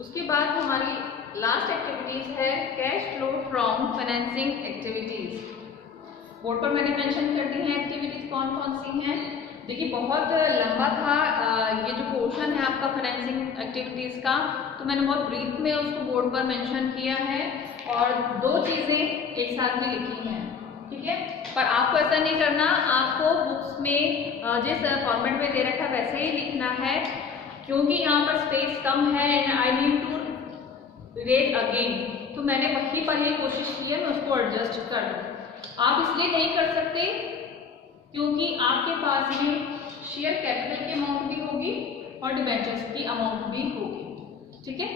उसके बाद हमारी लास्ट एक्टिविटीज है cash flow from financing activities. Board पर मैंने मेंशन कर दी है एक्टिविटीज कौन कौन सी हैं। देखिए बहुत लंबा था ये जो पोर्शन है आपका फाइनेंसिंग एक्टिविटीज का, तो मैंने बहुत ब्रीफ में उसको बोर्ड पर मेंशन किया है और दो चीजें एक साथ में लिखी हैं, ठीक है। पर आपको ऐसा नहीं करना, आपको बुक्स में जिस फॉर्मेट में दे रखा है वैसे ही लिखना है, क्योंकि यहाँ पर स्पेस कम है and I need to read again. तो मैंने वहीं पर ही कोशिश की है मैं उसको एडजस्ट कर दूँ। आप इसलिए नहीं कर सकते क्योंकि आपके पास में शेयर कैपिटल की अमाउंट भी होगी और डिबेंचर्स की अमाउंट भी होगी, ठीक है।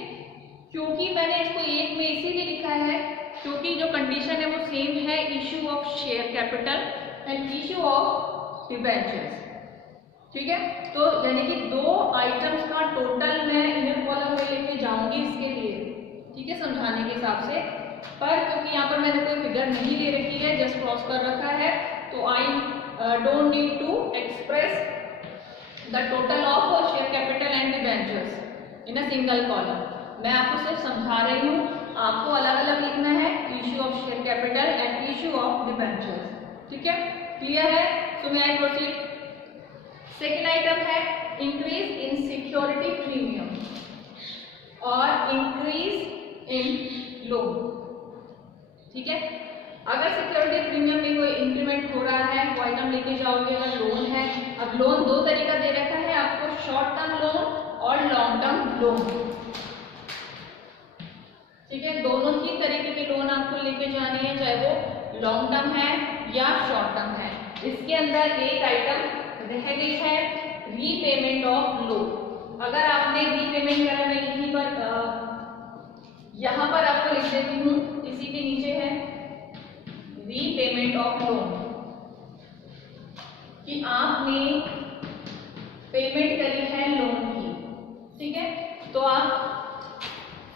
क्योंकि मैंने इसको एक में इसीलिए लिखा है क्योंकि जो कंडीशन है वो सेम है, issue of share capital and issue of debentures, ठीक है। तो यानी कि दो आइटम्स का टोटल मैं इनर कॉलम में लेके जाऊंगी इसके लिए, ठीक है, समझाने के हिसाब से। पर क्योंकि यहाँ पर मैंने कोई फिगर नहीं ले रखी है, जस्ट क्रॉस कर रखा है, तो आई don't need to express the total of share capital and debentures in a single column। मैं आपको सिर्फ समझा रही हूँ, आपको अलग अलग लिखना है, issue of share capital and issue of debentures, ठीक है, क्लियर है। सो मैं आई प्रोसीड। सेकेंड आइटम है इंक्रीज इन सिक्योरिटी प्रीमियम और इंक्रीज इन लोन, ठीक है। अगर सिक्योरिटी प्रीमियम में कोई इंक्रीमेंट हो रहा है वो आइटम लेके जाओगे। अगर लोन है, अब लोन दो तरीका दे रखा है आपको, शॉर्ट टर्म लोन और लॉन्ग टर्म लोन, ठीक है। दोनों ही तरीके के लोन आपको लेके जाने हैं, चाहे वो लॉन्ग टर्म है या शॉर्ट टर्म है। इसके अंदर एक आइटम रह गई है रीपेमेंट ऑफ लोन। अगर आपने रीपेमेंट करा, मैं यहीं पर यहाँ पर आपको लिख देती हूँ, इसी के नीचे है रीपेमेंट ऑफ लोन, कि आपने पेमेंट करी है लोन की, ठीक है। तो आप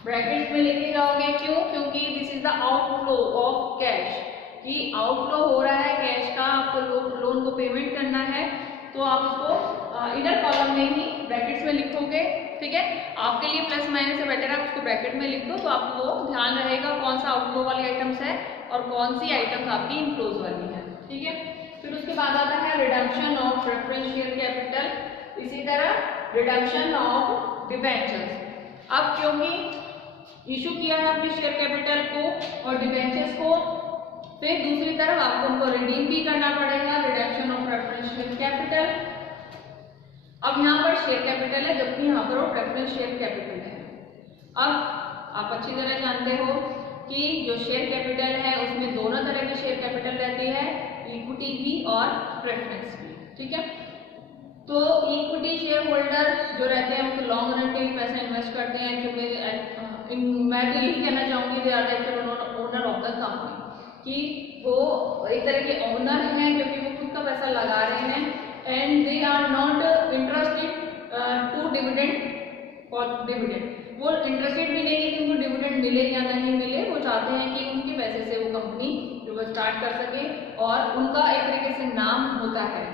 ब्रैकेट में लेके जाओगे, क्यों? क्योंकि this is the outflow of cash, कि आउटफ्लो हो रहा है कैश का, आपको लोन को पेमेंट करना है, तो आप इसको इनर कॉलम में ही ब्रैकेट्स में लिखोगे, ठीक है। आपके लिए प्लस माइनस से बेटर आप उसको ब्रैकेट में लिख दो, तो आपको ध्यान रहेगा कौन सा आउटफ्लो वाली आइटम्स है और कौन सी आइटम्स आपकी इनफ्लोज वाली है, ठीक है। फिर उसके बाद आता है redemption of preference share capital, इसी तरह रिडम्पशन ऑफ डिबेंचर्स। अब क्योंकि इशू किया है आपने शेयर कैपिटल को और डिबेंचर्स को, फिर दूसरी तरफ आपको उनको रिडीम भी करना पड़ेगा, redemption of preference share capital. अब यहाँ पर शेयर कैपिटल है जबकि यहाँ पर वो प्रेफरेंस शेयर कैपिटल है। अब आप अच्छी तरह जानते हो कि जो शेयर कैपिटल है उसमें दोनों तरह की शेयर कैपिटल रहती है, इक्विटी भी और प्रेफरेंस भी, ठीक है। तो इक्विटी शेयर होल्डर जो रहते हैं वो तो लॉन्ग रन के लिए पैसा इन्वेस्ट करते हैं, क्योंकि मैं तो यही कहना चाहूँगी they are the owner of the company, कि वो एक तरह के ओनर हैं क्योंकि वो खुद का पैसा लगा रहे हैं and they are not interested to dividend for dividend. वो इंटरेस्टेड भी नहीं है कि उनको डिविडेंड मिले या नहीं मिले, वो चाहते हैं कि उनके पैसे से वो कंपनी जो वो स्टार्ट कर सके, और उनका एक तरीके से नाम होता है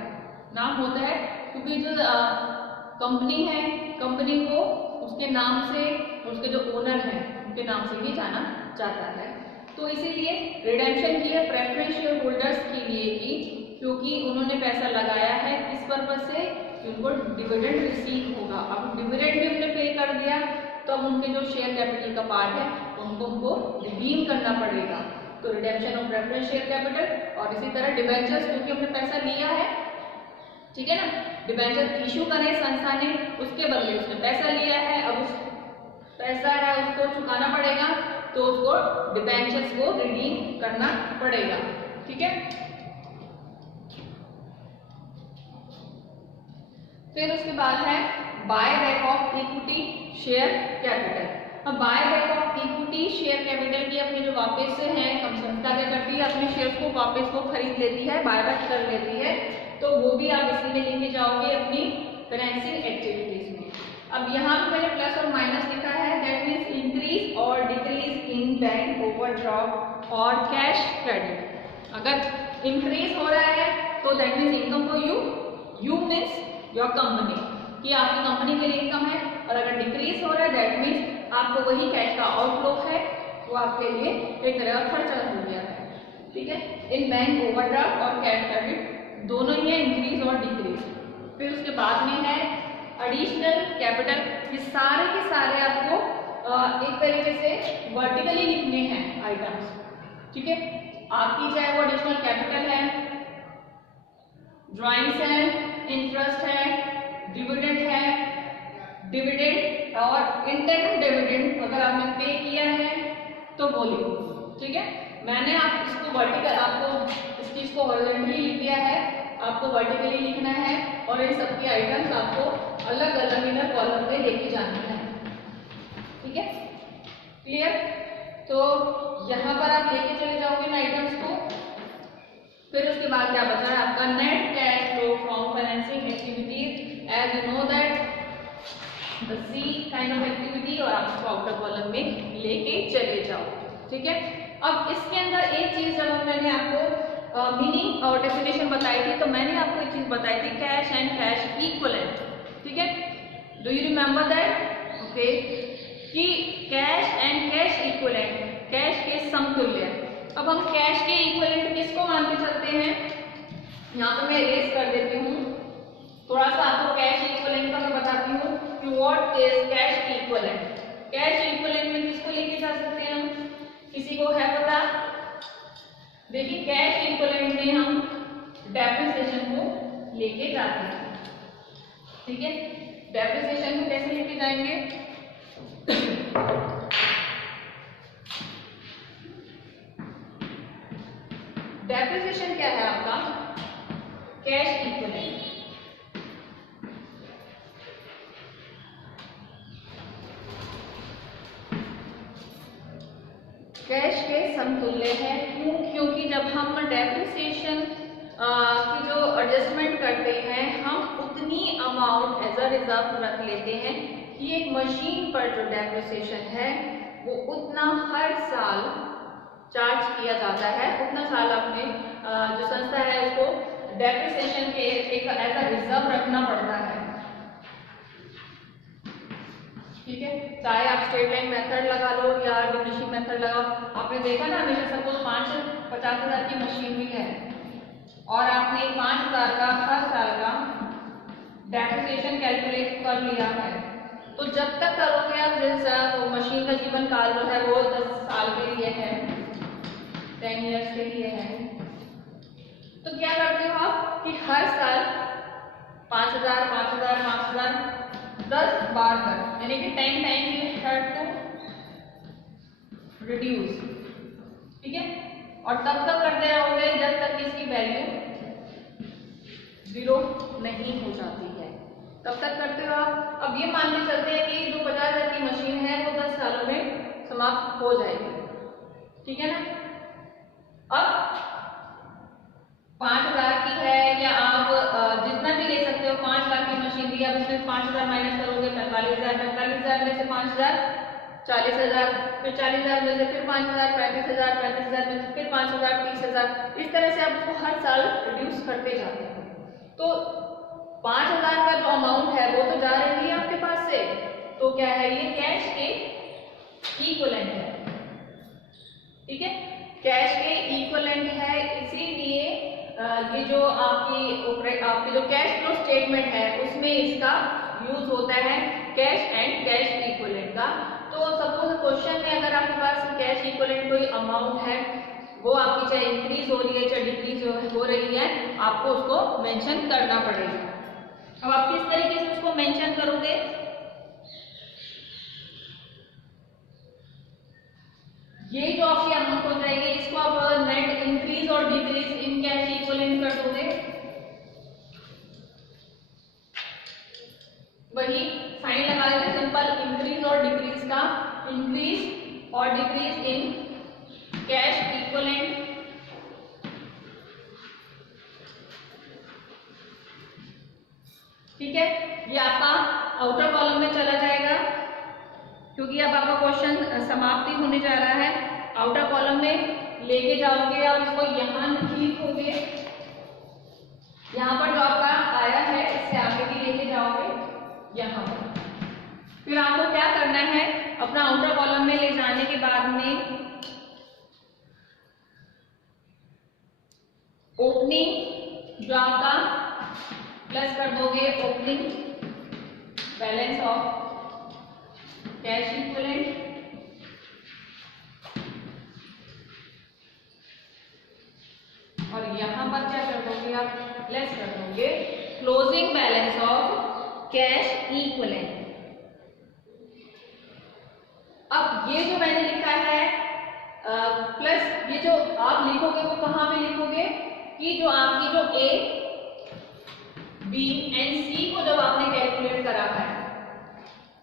क्योंकि जो कंपनी है, कंपनी को उसके नाम से, उसके जो ओनर हैं उनके नाम से ही जाना जाता है। तो इसीलिए रिडेम्पशन की है प्रेफरेंस शेयर होल्डर्स के लिए की, क्योंकि उन्होंने पैसा लगाया है किस पर्पज से, कि उनको डिविडेंड रिसीव होगा। अब डिविडेंड भी उन्होंने पे कर दिया तो अब उनके जो शेयर कैपिटल का पार्ट है उनको रिडीम करना पड़ेगा। तो redemption of preference share capital, और इसी तरह डिबेंचर्स, क्योंकि हमने पैसा लिया है, ठीक है ना, डिबेंचर इशू करे संस्था ने, उसके बदले उसने पैसा लिया है, अब उस पैसा है उसको चुकाना पड़ेगा, तो उसको डिबेंचर्स को रिडीम करना पड़ेगा, ठीक है। फिर उसके बाद है buy back of equity share capital. अब buy back of equity share capital की अपने जो वापस है संस्था क्या करती है, अपने शेयर्स को वापस वो खरीद लेती है, बाय बैक कर लेती है, तो वो भी आप इसी में लेके जाओगे अपनी फाइनेंसिंग एक्टिविटीज में। अब यहाँ पे मैंने प्लस और माइनस लिखा है, दैट मीन्स इंक्रीज और डिक्रीज इन बैंक ओवरड्राफ्ट और कैश क्रेडिट। अगर इंक्रीज हो रहा है तो that means income for you means your company, कि आपकी कंपनी के लिए इनकम है, और अगर डिक्रीज हो रहा है दैट मीन्स आपको वही कैश का आउटफ्लो है, वो आपके लिए एक तरह का खर्चा हो गया है। ठीक है, इन बैंक ओवरड्राफ्ट और कैश क्रेडिट दोनों ही है इंक्रीज और डिक्रीज। फिर उसके बाद में है एडिशनल कैपिटल। ये सारे के सारे आपको एक तरीके से वर्टिकली लिखने हैं आइटम्स। ठीक है, आपकी चाहे वो एडिशनल कैपिटल है, ड्राइंग्स है, इंटरेस्ट है, डिविडेंड है, डिविडेंड और इंटरनल डिविडेंड अगर आपने पे किया है तो वो लिखो। ठीक है, मैंने आप इसको वर्टिकल, आपको इस चीज को हॉरिजॉन्टली लिख दिया है, आपको वर्टिकली लिखना है और इन सब की आइटम्स आपको अलग अलग इनर कॉलम में लेके जाना है। ठीक है, क्लियर? तो यहाँ पर आप लेके चले जाओगे इन आइटम्स को। फिर उसके बाद क्या बचा है आपका net cash flow from financing activities. As you know that the see kind of activity, और आप इसको आउटर कॉलम में लेके चले जाओ। ठीक है, अब इसके अंदर एक चीज जब मैंने आपको मीनिंग और डेफिनेशन बताई थी, तो मैंने आपको एक चीज बताई थी कैश एंड कैश इक्विवेलेंट। ठीक है, do you remember that? Okay, कि cash and cash equivalent, cash के समतुल्य। अब हम कैश के इक्विवेलेंट किसको मान के चलते हैं? यहाँ पे मैं इरेज कर देती हूँ, थोड़ा सा आपको कैश इक्विवेलेंट का मैं बताती हूँ कि what is cash equivalent. Cash equivalent में किसको लेके जा सकते हैं हम? किसी को है पता? देखिए, कैश इक्विवेलेंट में हम डेप्रिसिएशन को लेके जाते हैं। ठीक है, डेप्रिसिएशन को कैसे लेके जाएंगे? डेप्रिसिएशन क्या है आपका? Cash equivalent. कैश के समतुल्य है। क्यों? क्योंकि जब हम डेप्रिसिएशन की जो एडजस्टमेंट करते हैं, हम उतनी अमाउंट एज अ रिजर्व रख लेते हैं कि एक मशीन पर जो डेप्रिसिएशन है वो उतना हर साल चार्ज किया जाता है, उतना साल अपने जो संस्था है उसको डेप्रिसिएशन के एक एज अ रिजर्व रखना पड़ता है। ठीक है, चाहे आप स्ट्रेट लाइन मेथड लगा लो या डिमिनिशिंग मेथड लगाओ। आपने देखा ना, हमेशा सपोज 50,000 की मशीनरी है और आपने 5,000 का हर साल का डेप्रिसिएशन कैलकुलेट कर लिया है, तो जब तक करोगे आप, जैसा वो मशीन का जीवन काल जो है वो 10 साल के लिए है, 10 ईयर्स के लिए है, तो क्या करते हो आप कि हर साल 5,000 5,000 5,000 10 बार कर, यानी कि 10 times you have to reduce. ठीक है, और तब तक करते रहोगे जब तक इसकी वैल्यू 0 नहीं हो जाती है, तब तक करते हो आप। अब ये मान के चलते हैं कि जो 50,000 की मशीन है वो 10 सालों में समाप्त हो जाएगी। ठीक है ना? अब 5,000 की है, या आप जितना भी ले सकते हो, 5 लाख की मशीन दी, अब इसमें 5,000 माइनस करोगे 45,000, 45,000 में से 5,000 40,000, फिर 40,000 में से फिर 5,000 35,000, 35,000 में से फिर 5,000 30,000, इस तरह से आप उसको हर साल रिड्यूस करते जाते हो। तो 5,000 का जो अमाउंट है वो तो जा रही है आपके पास से, तो क्या है ये कैश के इक्विवेलेंट है। ठीक है, कैश के इक्विवेलेंट है, इसीलिए ये जो आपकी जो कैश फ्लो स्टेटमेंट है उसमें इसका यूज होता है कैश एंड कैश इक्विवेलेंट का। तो सपोज क्वेश्चन में अगर आपके पास कैश इक्विवेलेंट कोई अमाउंट है, वो आपकी चाहे इंक्रीज हो रही है चाहे डिक्रीज हो रही है, आपको उसको मेंशन करना पड़ेगा। अब आप किस तरीके से उसको मेंशन करोगे? ये जो आपकी अमाउंट हो जाएगी, इसको आप नेट इंक्रीज और डिक्रीज इन कैश इक्विवेलेंट कर दोगे। वही साइन लगा देते सिंपल, इंक्रीज और डिक्रीज का, इंक्रीज और डिक्रीज इन कैश इक्विवेलेंट। ठीक है, ये आपका आउटर कॉलम में चला जाएगा, क्योंकि अब आपका क्वेश्चन समाप्ति होने जा रहा है। आउटर कॉलम में लेके जाओगे आप इसको, यहाँ लिखोगे, यहाँ पर जो आपका आया है इससे आगे भी लेके जाओगे यहाँ पर। फिर आपको क्या करना है अपना आउटर कॉलम में ले जाने के बाद में ओपनिंग जो आपका प्लस कर दोगे opening balance of cash equivalent, और यहां पर क्या कर दोगे आप लेस कर दोगे closing balance of cash equivalent. अब ये जो मैंने लिखा है प्लस ये जो आप लिखोगे वो कहां पे लिखोगे कि जो आपकी जो ए बी एंड सी को जब आपने कैलकुलेट करा है,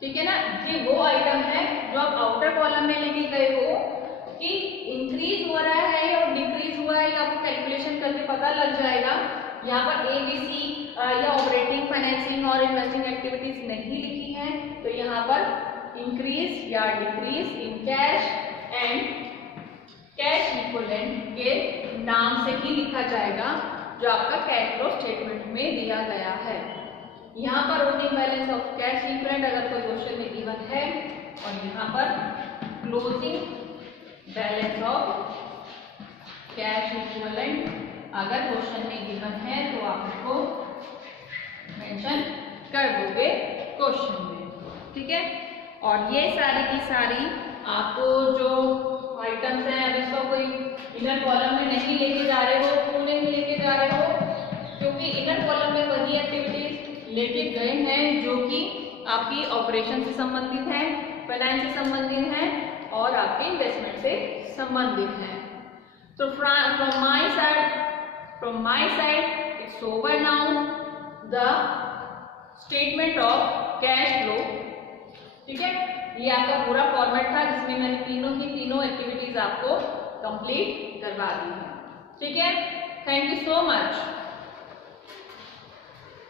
ठीक है ना, ये वो आइटम है जो आप आउटर कॉलम में लेके गए हो कि इंक्रीज हो रहा है और डिक्रीज हुआ है, आपको कैलकुलेशन करके पता लग जाएगा। यहाँ पर ए बी सी या ऑपरेटिंग फाइनेंसिंग और इन्वेस्टिंग एक्टिविटीज नहीं लिखी है, तो यहाँ पर इंक्रीज या decrease in cash and cash equivalent के नाम से ही लिखा जाएगा जो आपका कैश फ्लो स्टेटमेंट में दिया गया है। यहाँ पर opening balance of cash equivalent अगर कोई क्वेश्चन में गिवन है, और यहाँ पर closing balance of cash equivalent अगर क्वेश्चन में गिवन है तो आप उसको मेंशन कर दोगे क्वेश्चन में, ठीक है। और ये सारी की सारी आपको जो आइटम्स हैं, अब इसको कोई इनर कॉलम में नहीं लेके जा रहे हो, क्यों नहीं लेके जा रहे हो, क्योंकि इनर कॉलम में वही एक्टिविटीज लेके गए हैं जो कि आपकी ऑपरेशन से संबंधित है, फाइनेंस से संबंधित है और आपके इन्वेस्टमेंट से संबंधित है। तो from my side it's over now the statement of cash flow, ठीक है। ये आपका पूरा फॉर्मेट था जिसमें मैंने तीनों एक्टिविटीज आपको कंप्लीट करवा दी है, ठीक है। Thank you so much.